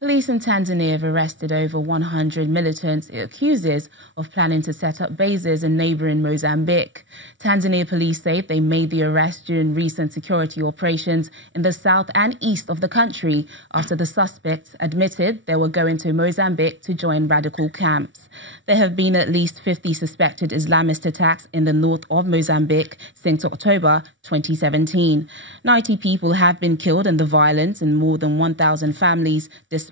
Police in Tanzania have arrested over 100 militants it accuses of planning to set up bases in neighboring Mozambique. Tanzania police say they made the arrest during recent security operations in the south and east of the country after the suspects admitted they were going to Mozambique to join radical camps. There have been at least 50 suspected Islamist attacks in the north of Mozambique since October 2017. 90 people have been killed in the violence and more than 1,000 families displaced.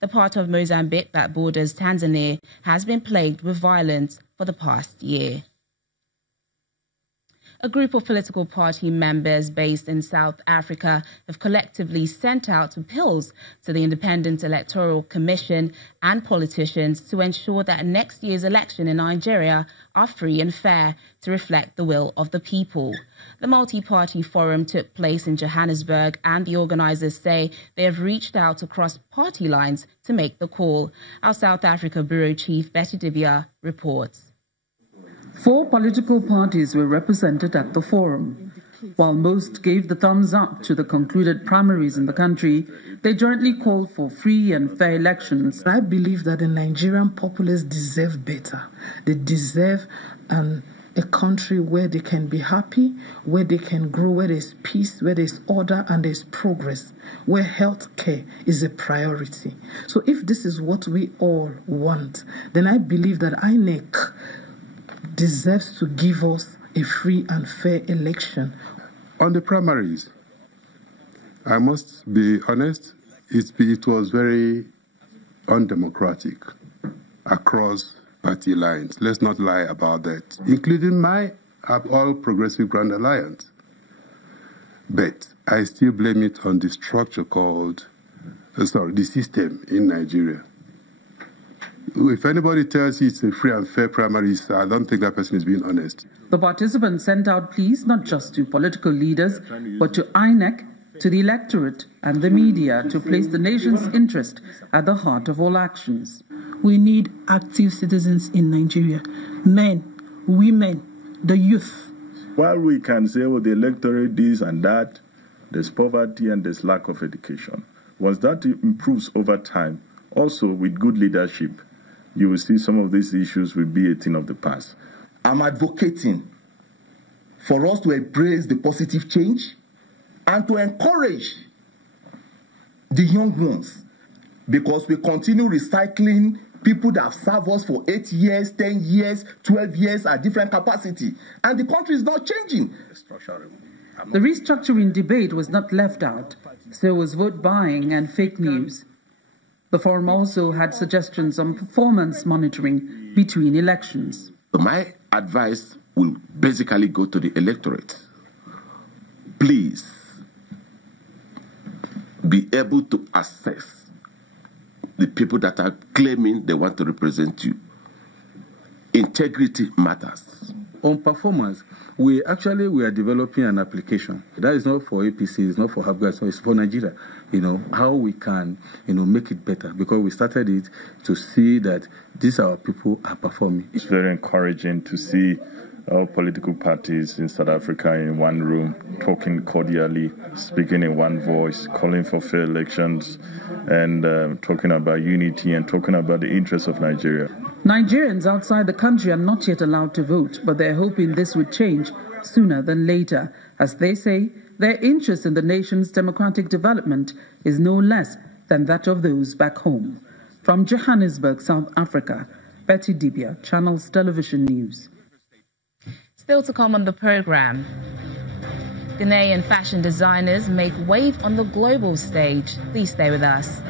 The part of Mozambique that borders Tanzania has been plagued with violence for the past year. A group of political party members based in South Africa have collectively sent out appeals to the Independent Electoral Commission and politicians to ensure that next year's election in Nigeria are free and fair to reflect the will of the people. The multi-party forum took place in Johannesburg, and the organisers say they have reached out across party lines to make the call. Our South Africa Bureau Chief Betty Dibia reports. 4 political parties were represented at the forum. While most gave the thumbs up to the concluded primaries in the country, they jointly called for free and fair elections. I believe that the Nigerian populace deserve better. They deserve a country where they can be happy, where they can grow, where there's peace, where there's order and there's progress, where health care is a priority. So if this is what we all want, then I believe that INEC deserves to give us a free and fair election. On the primaries, I must be honest, it was very undemocratic across party lines. Let's not lie about that, including my All Progressive Grand Alliance. But I still blame it on the structure called, the system in Nigeria. If anybody tells you it's a free and fair primaries, I don't think that person is being honest. The participants sent out pleas not just to political leaders, but to INEC, to the electorate and the media to place the nation's interest at the heart of all actions. We need active citizens in Nigeria, men, women, the youth. While we can say, oh, the electorate this and that, there's poverty and there's lack of education. Once that improves over time, also with good leadership, you will see some of these issues will be a thing of the past. I'm advocating for us to embrace the positive change and to encourage the young ones, because we continue recycling people that have served us for 8 years, 10 years, 12 years at different capacity, and the country is not changing. The restructuring debate was not left out, so was vote buying and fake news. The forum also had suggestions on performance monitoring between elections. My advice will basically go to the electorate. Please be able to assess the people that are claiming they want to represent you. Integrity matters. On performance, we are developing an application. That is not for APC, it's not for Habgas, it's for Nigeria. How we can, make it better, because we started it to see that these our people are performing. It's very encouraging to see all political parties in South Africa in one room, talking cordially, speaking in one voice, calling for fair elections, and talking about unity and talking about the interests of Nigeria. Nigerians outside the country are not yet allowed to vote, but they're hoping this would change sooner than later. As they say, their interest in the nation's democratic development is no less than that of those back home. From Johannesburg, South Africa, Betty Dibia, Channels Television News. Still to come on the program, Ghanaian fashion designers make wave on the global stage. Please stay with us.